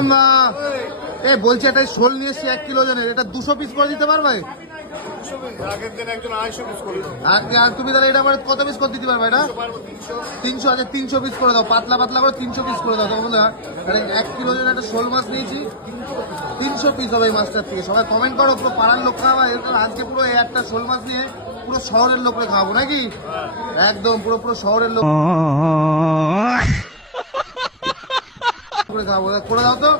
একদম বলছি একটা শোল নিয়ে এসছি 1 কিলো ওজনের, এটা 200 পিস করে দিতে পারবে? আগের দিন একজন 250 পিস করে দাও। আর তুমি তাহলে এটা কত পিস করে দিতে পারবে? এটা 300 আছে, 300 পিস করে দাও, পাতলা পাতলা করে 300 পিস করে দাও। তো বন্ধুরা 1 কিলো ওজনের একটা শোল মাছ নিয়েছি, 300 পিস হবে এই মাছটার থেকে। সবাই কমেন্ট করো, পুরো পাড়ার লোক খাওয়া। আজকে পুরো একটা শোল মাছ নিয়ে পুরো শহরের লোকরে খাওয়াবো নাকি? একদম পুরো শহরের লোক করে খাওয়াবো। করে দাও তো,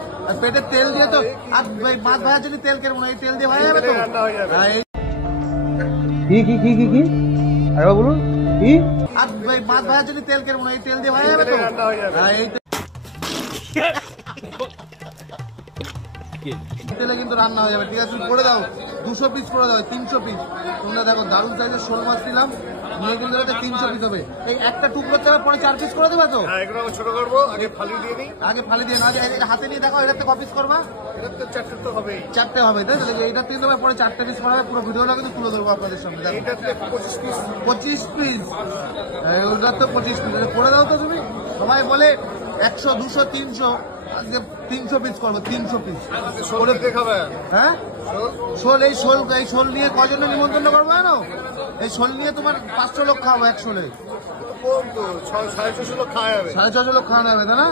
পেটে তেল দিয়ে তো। আর মাছ ভাজার জন্য তেল কেন, এই তেল দিয়ে ভাজা যাবে তো? কি আরে বলুন কি? আর মাছ ভাজার জন্য তেল কেন, এই তেল দিয়ে ভাজা যাবে তো? তেলে কিন্তু রান্না হয়ে যাবে। ঠিক আছে, তুমি করে দাও, 200 পিস করে দাও, 300 পিস। তোমরা দেখো দারুণ সাইজের শোল মাছ দিলাম, নিয়ে কিন্তু 300 পিস হবে। এই একটা টুকরো চারা পরে 4 পিস করে দেবে তো? ছোট করবো, আগে ফালি দিয়ে দিই। আগে ফালি দিয়ে না, হাতে নিয়ে দেখো, এটাতে ক পিস করবা? এটাতে 4টে তো হবেই। 4টে হবে, তাই তো? এইটা থেকে তোমার পরে 4টে পিস করা হবে। পুরো ভিডিওটা কিন্তু তুলে ধরবো আপনাদের সামনে। দেখো এটাতে 25 পিস। 25 পিস, ওটার তো 25 পিস করে দাও তো তুমি। সবাই বলে 100, 200, 300, আজকে 300 পিস করবো, 300 পিস করে দেখাবে। হ্যাঁ, শোল। এই শোল নিয়ে কজনের নিমন্ত্রণ করবো জানো? এই শোল নিয়ে তোমার 500 লোক খাওয়াবো এক শোলে। 650 লোক খাওয়া যাবে। 650 লোক খাওয়ানো হবে, তাই না?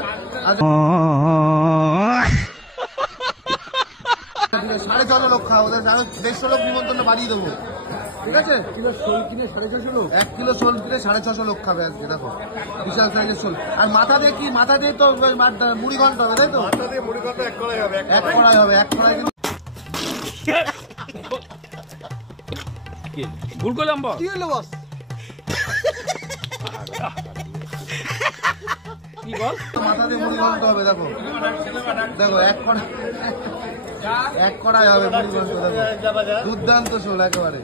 650 লোক খাওয়াবো, 150 লোক নিমন্ত্রণ বাড়িয়ে দেবো। ঠিক আছে, 1 কিলো শোল কিনে 650 লোক, 1 কিলো শোল কিনে 650 লোক খাবে আজকে। দেখো বিশাল সাইজের শোল। আর মাথা দিয়ে কি? মাথা দিয়ে তো মুড়ি ঘন্ট হবে, তাই তো? মাথা দিয়ে মুড়ি ঘন্ট এক কড়াই হবে। এক কড়াই হবে, এক কড়াই। ভুল করলাম বস। কি হলো বস? কি বল? মাথা দিয়ে মুড়ি ঘন্ট হবে। দেখো দেখো, এক কড়াই হবে মুড়ি ঘন্ট। দেখো দুর্দান্ত শোল একেবারে।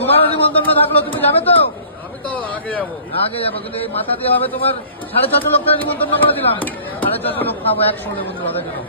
তোমার নিমন্ত্রণ থাকলো, তুমি যাবে তো? আমি তো আগে যাবো। আগে যাবো, কিন্তু এই মাথা দিয়ে হবে তোমার 650 লোককে নিমন্ত্রণ করেছিলাম। 650 লোক খাবো এক শোলে, বন্ধুরা দেখো।